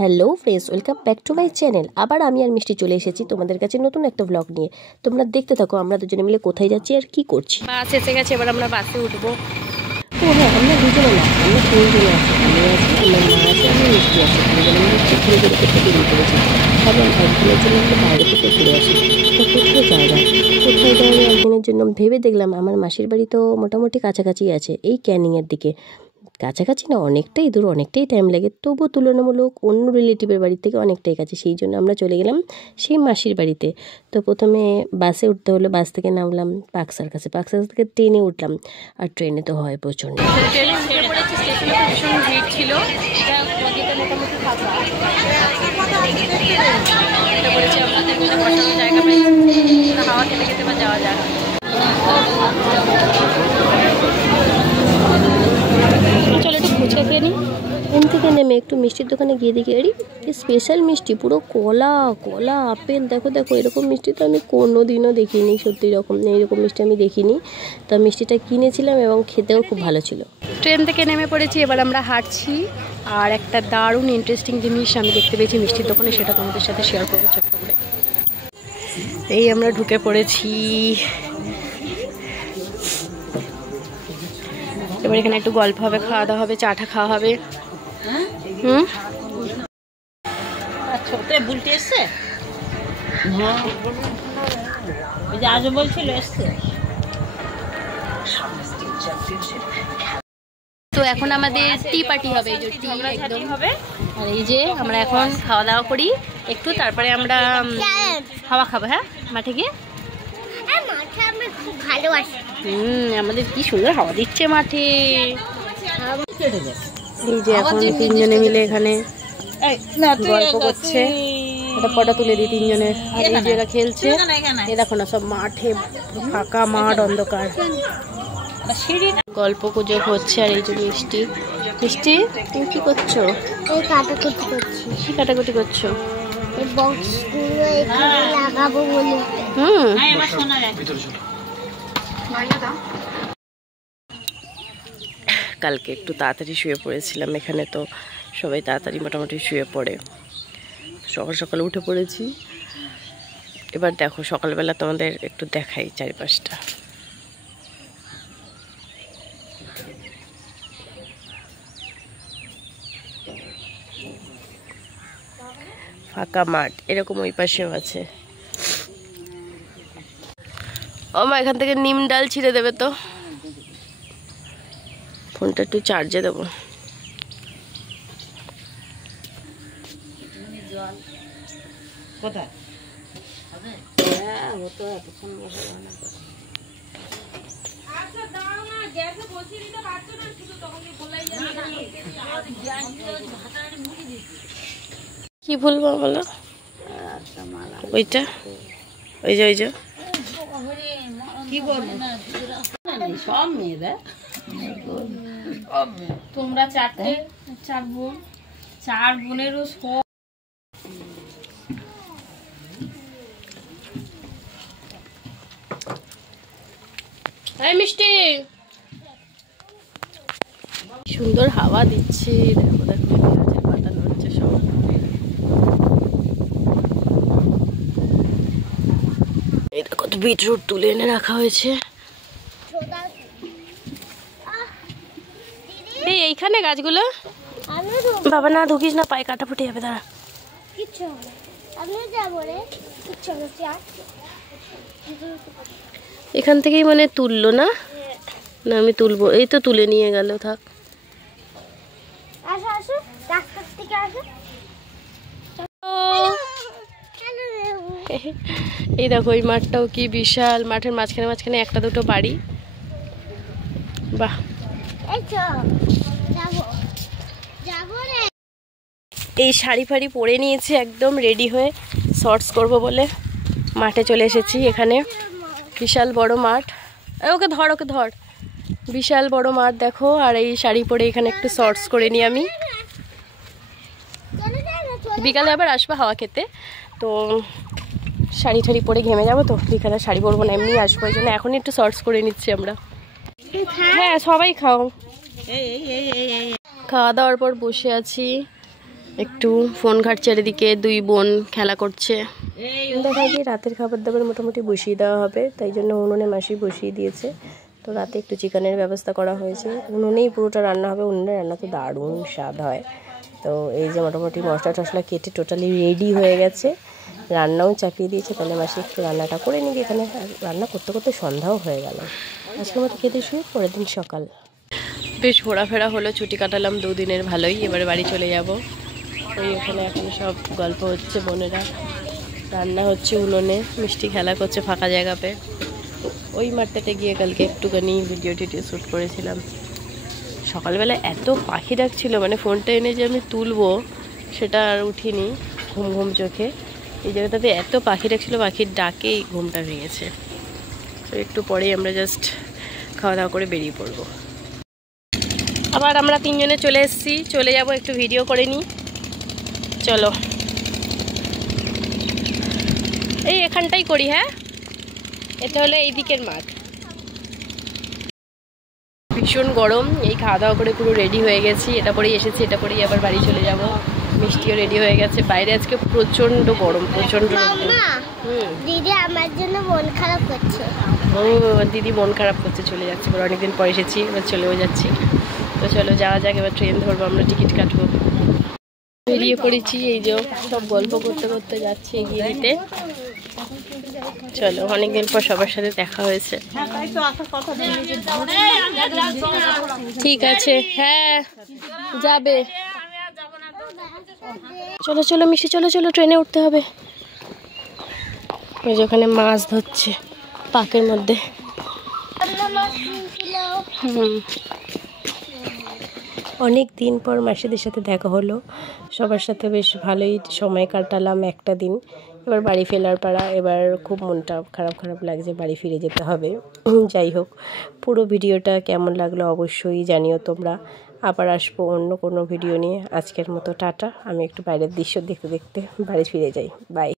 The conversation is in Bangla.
Hello friends, welcome back to my channel. আবার আমি আর মিষ্টি চলে এসেছি তোমাদের কাছে নতুন একটা ব্লগ নিয়ে। তোমরা দেখতে থাকো আমরা দুজনে মিলে কোথায় যাচ্ছি আর কি করছি। বাস এসে গেছে, এবার আমরা বাসে উঠবো। ও হ্যাঁ, আমরা দুজনে না, আমরা তিনজনে আছি। আমি আছি, আমার মা আছে, আমি মিষ্টি আছে। তিনজনে মিলে একটু ঘুরে ঘুরে করতে বেরিয়ে পড়েছি। ভাবলাম একদিনের জন্য একটু বাইরে থেকে ঘুরে আসি। তো কোথায় যাওয়া যায়, কোথায় যাওয়া যায় একদিনের জন্য ভেবে দেখলাম আমার মাসির বাড়ি তো মোটামুটি কাছাকাছি আছে, এই ক্যানিংয়ের দিকে। কাছাকাছি না, অনেকটাই দূর, অনেকটাই টাইম লাগে, তবুও তুলনামূলক অন্য রিলেটিভের বাড়ি থেকে অনেকটাই কাছে। সেই জন্য আমরা চলে গেলাম সেই মাসির বাড়িতে। তো প্রথমে বাসে উঠতে হলো, বাস থেকে নামলাম পাকসার কাছে, পাকসার থেকে ট্রেনে উঠলাম। আর ট্রেনে তো হয় প্রচণ্ড ট্রেনে উঠে পড়েছি, স্টেশনে ভীষণ ভিড় ছিল, মোটামুটি ফাঁকা। এটা বলেছি আপনাদের বসানোর জায়গা পাই, হাওয়া খেতে খেতে বা যাওয়া যাক। চলো একটু ফুচকা খেয়ে নিই। ট্রেন থেকে নেমে একটু মিষ্টির দোকানে গিয়ে দেখি আরে স্পেশাল মিষ্টি, পুরো কলা কলা আপেল, দেখো দেখো, এরকম মিষ্টি তো আমি কোনো দিনও দেখিনি। সত্যি এইরকম মিষ্টি আমি দেখিনি। তা মিষ্টিটা কিনেছিলাম এবং খেতেও খুব ভালো ছিল। ট্রেন থেকে নেমে পড়েছি, এবার আমরা হাঁটছি। আর একটা দারুণ ইন্টারেস্টিং জিনিস আমি দেখতে পেয়েছি মিষ্টির দোকানে, সেটা তোমাদের সাথে শেয়ার করবো ছোট্ট করে। এই আমরা ঢুকে পড়েছি, এবার এখানে একটু গল্প হবে, খাওয়া দাওয়া হবে, চাটা খাওয়া হবে। বুলতে এসছে, বলছিল এসছে। তো এখন আমাদের টি পার্টি হবে, এই যে টি একদম হবে। আর এই যে আমরা এখন খাওয়া দাওয়া করি একটু, তারপরে আমরা হাওয়া খাবো। হ্যাঁ, মাঠে গিয়ে আমাদের কি সুন্দর হাওয়া দিচ্ছে মাঠে। এই যে এখন তিনজনে মিলে এখানে গল্প করছে, একটা ফটো তুলে দিই তিনজনের। আর এই যে এরা খেলছে, এ দেখো না, সব মাঠে ফাঁকা মাঠ, অন্ধকার, গল্প গুজব হচ্ছে। আর এই যে মিষ্টি, মিষ্টি তুমি কি করছো? কি কাটাকুটি করছো? কালকে একটু তাড়াতাড়ি শুয়ে পড়েছিলাম, এখানে তো সবাই তাড়াতাড়ি মোটামুটি শুয়ে পড়ে। সকাল সকাল উঠে পড়েছি। এবার দেখো সকালবেলা তোমাদের একটু দেখাই চারিপাশটা। ফাঁকা মাঠ, এরকম ওই পাশেও আছে। ও মা, এখান থেকে নিম ডাল ছিঁড়ে দেবে তো, ফোনটা একটু চার্জে দেবো। কোথায় কি ভুলবো বলো? ওইটা, ওই যে কি করবো সব মেয়েরা, তোমরা চার বোনেরও সব। মিষ্টি সুন্দর হাওয়া দিচ্ছে, দেখো দেখো গাছের পাতা নড়ছে সব। এই দেখো বিটরুট তুলে এনে রাখা হয়েছে। এইখানে গাছগুলো, বাবা না ঢুকিস না, পায়ে কাটা ফুটে যাবে। দাঁড়া, এখান থেকেই মানে তুললো না? না আমি তুলবো, এই তো তুলে নিয়ে গেল, থাক। এই দেখো এই মাঠটাও কি বিশাল, মাঠের মাঝখানে মাঝখানে একটা দুটো বাড়ি। বাহ, এই শাড়ি ফাড়ি পরে নিয়েছি একদম রেডি হয়ে শর্টস করব বলে মাঠে চলে এসেছি। এখানে বিশাল বড় মাঠ, ওকে ধর, ওকে ধর, বিশাল বড় মাঠ দেখো। আর এই শাড়ি পরে এখানে একটু শর্টস করে নিই আমি। বিকালে আবার আসবো হাওয়া খেতে, তো শাড়ি ঠাড়ি পরে ঘেমে যাবো, তো বিকালে শাড়ি পরবো না, এমনি আসবো। এই জন্য এখনই একটু শর্টস করে নিচ্ছি আমরা। হ্যাঁ সবাই খাও। খাওয়া দাওয়ার পর বসে আছি, একটু ফোন ঘাটছে, এদিকে দুই বোন খেলা করছে। দেখা যায় রাতের খাবার দাবার মোটামুটি বসিয়ে দেওয়া হবে, তাই জন্য উনুনে মাসি বসিয়ে দিয়েছে। তো রাতে একটু চিকেনের ব্যবস্থা করা হয়েছে, উনুনেই পুরোটা রান্না হবে। উনুনে রান্না তো দারুণ স্বাদ হয়। তো এই যে মোটামুটি মশলা টশলা কেটে টোটালি রেডি হয়ে গেছে, রান্নাও চাপিয়ে দিয়েছে। তাহলে মাসি একটু রান্নাটা করে নিবি এখানে। রান্না করতে করতে সন্ধ্যাও হয়ে গেল। আজকের মতো খেতে শুয়ে পরের দিন সকাল। বেশ ঘোরাফেরা হলো, ছুটি কাটালাম 2 দিনের ভালোই। এবারে বাড়ি চলে যাব। ওই ওখানে এখন সব গল্প হচ্ছে, বোনেরা রান্না হচ্ছে উনুনে, মিষ্টি খেলা করছে ফাঁকা জায়গাতে। ওই মাঠটাতে গিয়ে কালকে একটুখানি ভিডিও টিডিও শ্যুট করেছিলাম। সকালবেলা এত পাখি ডাকছিল, মানে ফোনটা এনে যে আমি তুলবো সেটা আর উঠিনি, ঘুম ঘুম চোখে। এই জায়গাটাতে এত পাখি ডাকছিল, পাখির ডাকেই ঘুমটা ভেঙেছে। তো একটু পরেই আমরা জাস্ট খাওয়া দাওয়া করে বেরিয়ে পড়বো। আবার আমরা 3 জনে চলে এসেছি, চলে যাব একটু ভিডিও করে নিই। চলো এই এখানটাই করি। হ্যাঁ, এটা হলো এই দিকের মাঠ। ভীষণ গরম। এই খাওয়া দাওয়া করে পুরো রেডি হয়ে গেছি, এটা পরেই এসেছি, এটা পরেই আবার বাড়ি চলে যাব। মিষ্টিও রেডি হয়ে গেছে। বাইরে আজকে প্রচন্ড গরম, প্রচন্ড। দিদি আমার জন্য মন খারাপ করছে। ও দিদি মন খারাপ করছে, চলে যাচ্ছে। এবার অনেকদিন পর এসেছি, এবার চলেও যাচ্ছি। তো চলো যাওয়া যাক, এবার ট্রেন ধরবো, আমরা টিকিট কাটবো। বেরিয়ে পড়েছি, এই যে সব গল্প করতে করতে যাচ্ছি এগিয়ে দিতে। চলো, অনেকদিন পর সবার সাথে দেখা হয়েছে। ঠিক আছে, হ্যাঁ যাবে। চলো চলো মিষ্টি, চলো চলো, ট্রেনে উঠতে হবে। ওই যে ওখানে মাছ ধরছে পাকের মধ্যে। অনেক দিন পর মাসিদের সাথে দেখা হলো, সবার সাথে বেশ ভালোই সময় কাটালাম একটা দিন। এবার বাড়ি ফেরার পাড়া। এবার খুব মনটা খারাপ খারাপ লাগছে, বাড়ি ফিরে যেতে হবে। যাই হোক, পুরো ভিডিওটা কেমন লাগলো অবশ্যই জানিও তোমরা। আবার আসবো অন্য কোনো ভিডিও নিয়ে। আজকের মতো টাটা। আমি একটু বাইরের দৃশ্য দেখতে দেখতে বাড়ি ফিরে যাই। বাই।